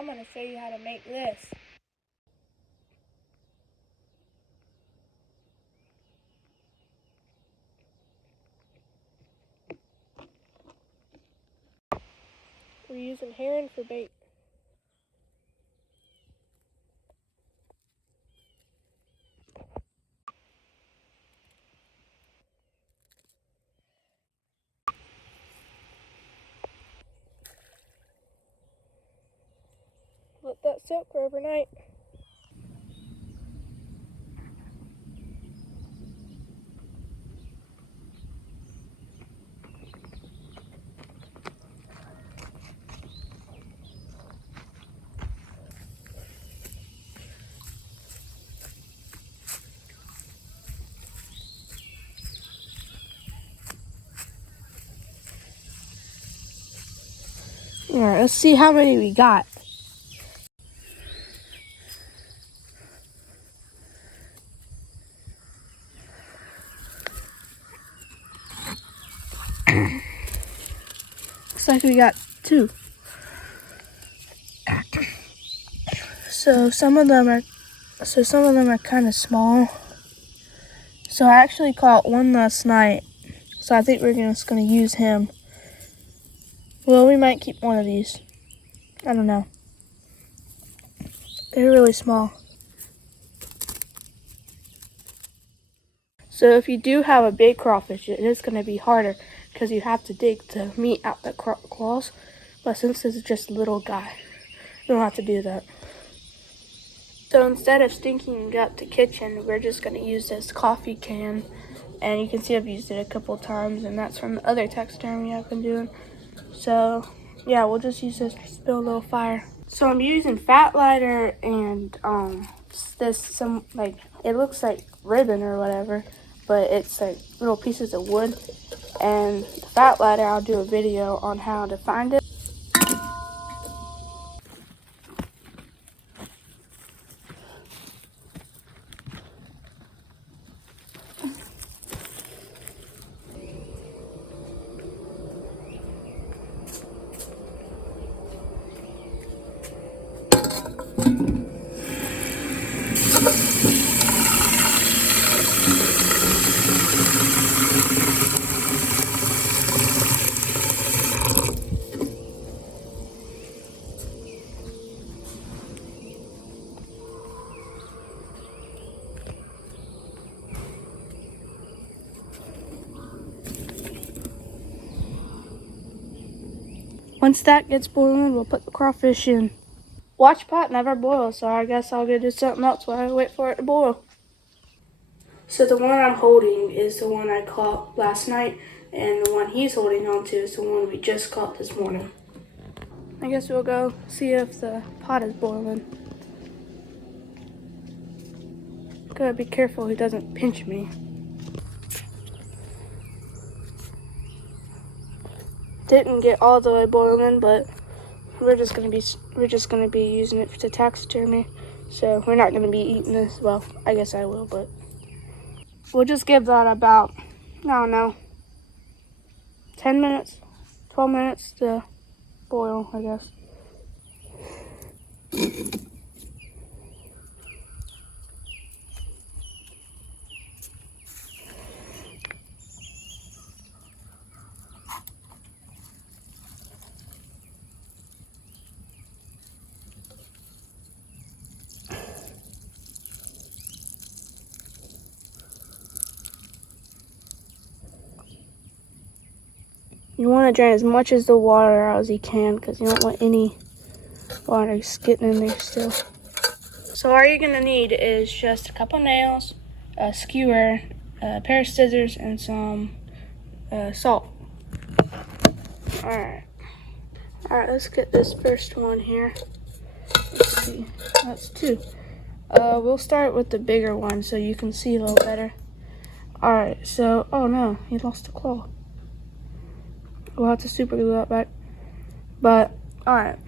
I'm going to show you how to make this. We're using herring for bait. Let that soak for overnight. Alright, let's see how many we got. Looks like we got 2. So some of them are kind of small. So I actually caught one last night. So I think we're just gonna use him. Well, we might keep one of these. I don't know. They're really small. So if you do have a big crawfish, it is going to be harder because you have to dig the meat out the claws. But since this is just a little guy, you don't have to do that. So instead of stinking up the kitchen, we're just going to use this coffee can. And you can see I've used it a couple times, and that's from the other taxidermy I've been doing. So yeah, we'll just use this to spill a little fire. So I'm using fat lighter and it looks like ribbon or whatever, but it's like little pieces of wood. And the fat lighter, I'll do a video on how to find it. Once that gets boiling, we'll put the crawfish in. Watch pot never boils, so I guess I'll go do something else while I wait for it to boil. So the one I'm holding is the one I caught last night, and the one he's holding on to is the one we just caught this morning. I guess we'll go see if the pot is boiling. Gotta be careful he doesn't pinch me. Didn't get all the way boiling, but we're just gonna be using it for taxidermy. So we're not gonna be eating this. Well, I guess I will, but we'll just give that about, I don't know, 10 minutes, 12 minutes to boil, I guess. You want to drain as much as the water out as you can because you don't want any water getting in there still. So all you're going to need is just a couple nails, a skewer, a pair of scissors, and some salt. Alright, let's get this first one here. Let's see, that's 2. We'll start with the bigger one so you can see a little better. Alright, so, oh no, he lost a claw. We'll have to super glue that back. But, alright.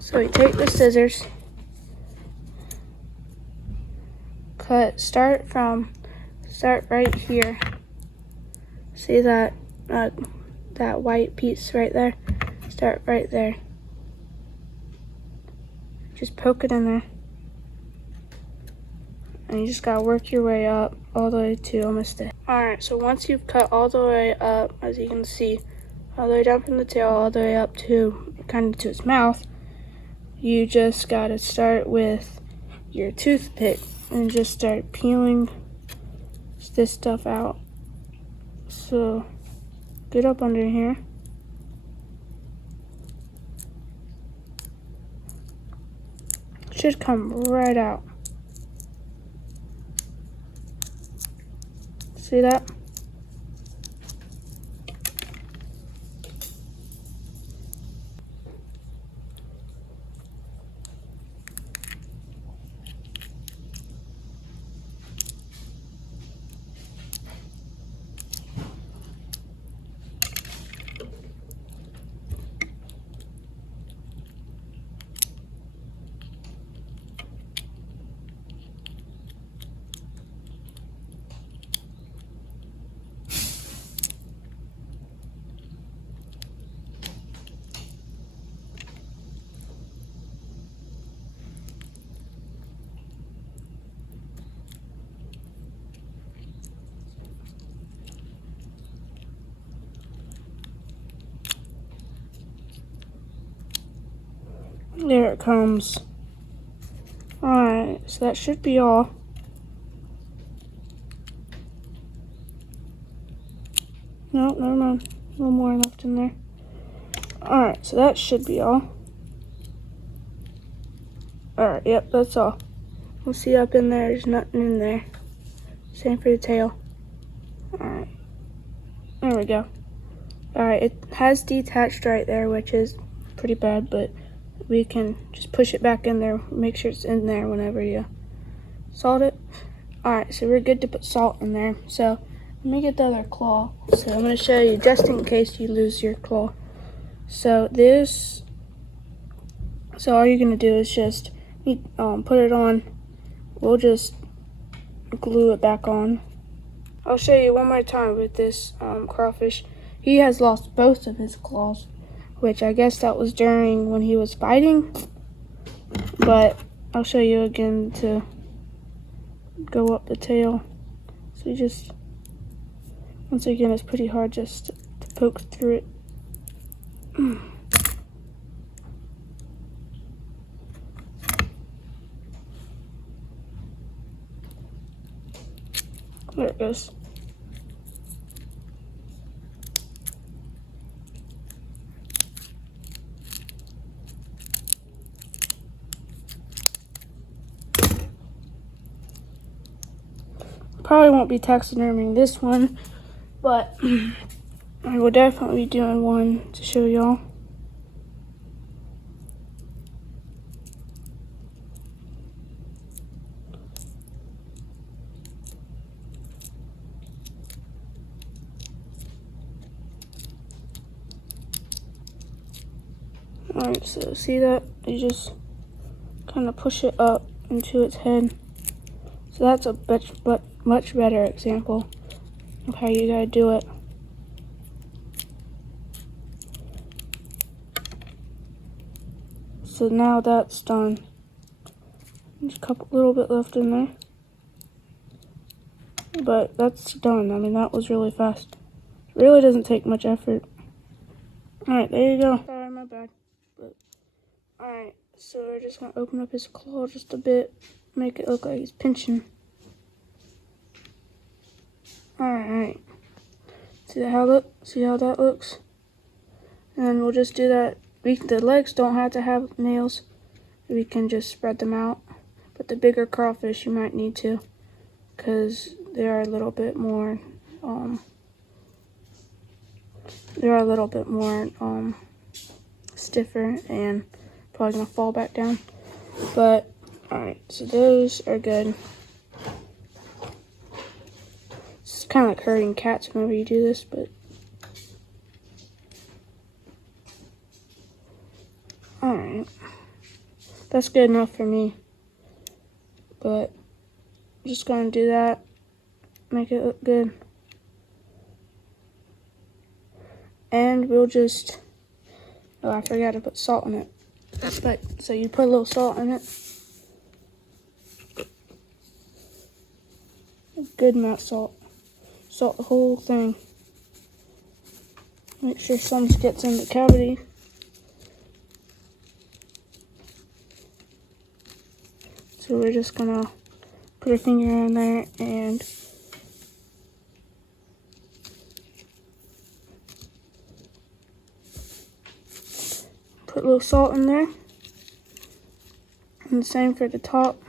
So you take the scissors. Start right here. See that white piece right there? Start right there. just poke it in there. And you just gotta work your way up all the way to almost there. Alright, so once you've cut all the way up, as you can see, all the way down from the tail, all the way up to kind of to its mouth, you just gotta start with your toothpick and just start peeling this stuff out. So get up under here. Should come right out. See that? There it comes. Alright, so that should be all. No, never mind. A little more left in there. Alright, so that should be all. Alright, yep, that's all. We'll see up in there, there's nothing in there. Same for the tail. Alright. There we go. Alright, it has detached right there, which is pretty bad, but we can just push it back in there, make sure it's in there whenever you salt it. Alright, so we're good to put salt in there. So let me get the other claw. So I'm going to show you just in case you lose your claw. So all you're going to do is just put it on. We'll just glue it back on. I'll show you one more time with this crawfish. He has lost both of his claws, which I guess that was during when he was fighting, but I'll show you again to go up the tail. So you just, once again, it's pretty hard just to poke through it. There it goes. Probably won't be taxiderming this one, but I will definitely be doing one to show y'all. Alright, so see that? You just kind of push it up into its head. So that's a much better example of how you gotta do it. So now that's done. There's a little bit left in there. But that's done. I mean, that was really fast. It really doesn't take much effort. Alright, there you go. Sorry, my bad. Alright, so we're just gonna open up his claw just a bit. Make it look like he's pinching. Alright. See how that looks? And then we'll just do that. The legs don't have to have nails. We can just spread them out. But the bigger crawfish you might need to, because they are a little bit more stiffer and probably gonna fall back down. But alright, so those are good. It's kind of like herding cats whenever you do this, but alright, that's good enough for me. But I'm just gonna do that, make it look good, and we'll just, oh, I forgot to put salt in it. But so you put a little salt in it. A good amount of salt. Salt the whole thing. Make sure some gets in the cavity. So we're just gonna put a finger in there and put a little salt in there. And the same for the top.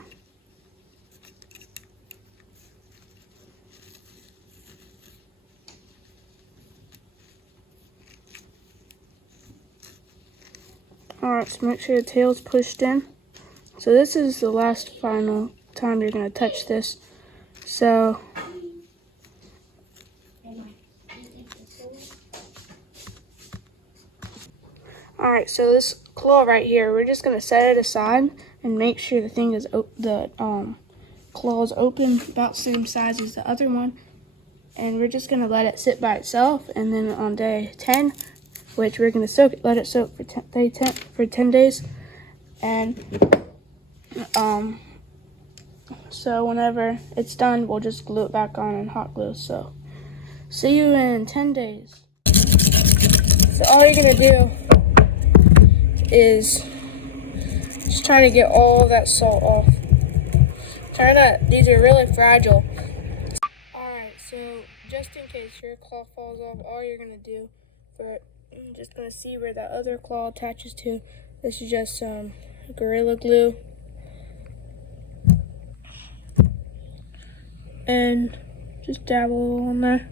Alright, so make sure the tail's pushed in. So this is the last final time you're going to touch this. So alright, so this claw right here, we're just going to set it aside and make sure the thing is claw is open, about the same size as the other one. And we're just going to let it sit by itself, and then on day 10, which we're going to let it soak for 10 days. And so whenever it's done, we'll just glue it back on in hot glue. So see you in 10 days. So all you're going to do is just try to get all of that salt off. Try not, these are really fragile. Alright, so just in case your claw falls off, all you're going to do I'm just going to see where that other claw attaches to. This is just some Gorilla Glue. And just dab a little on there.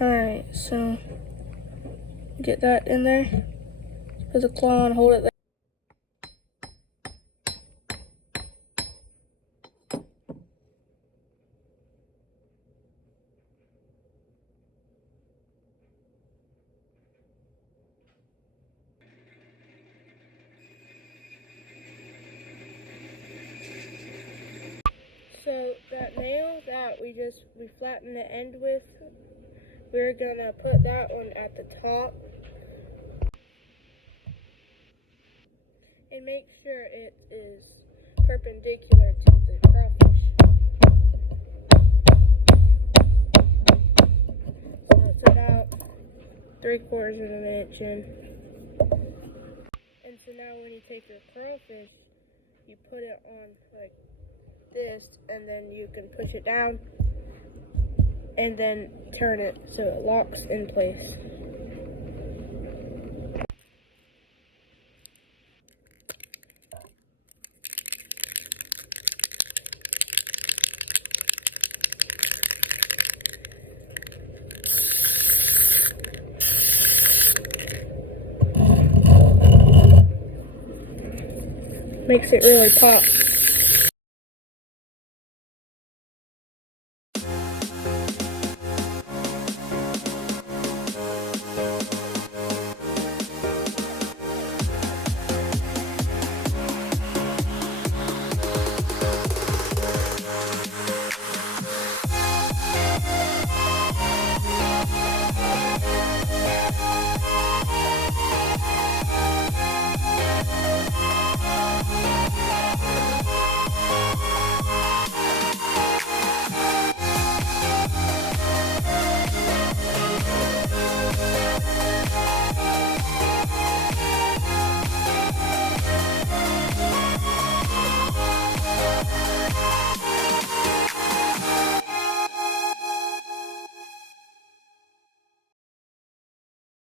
Alright, so get that in there. Put the claw on, hold it there. So that nail that we flattened the end with, we're gonna put that one at the top and make sure it is perpendicular to the crawfish. So it's about 3/4 of an inch in. And so now when you take your crawfish, you put it on like this, and then you can push it down and then turn it so it locks in place. Makes it really pop.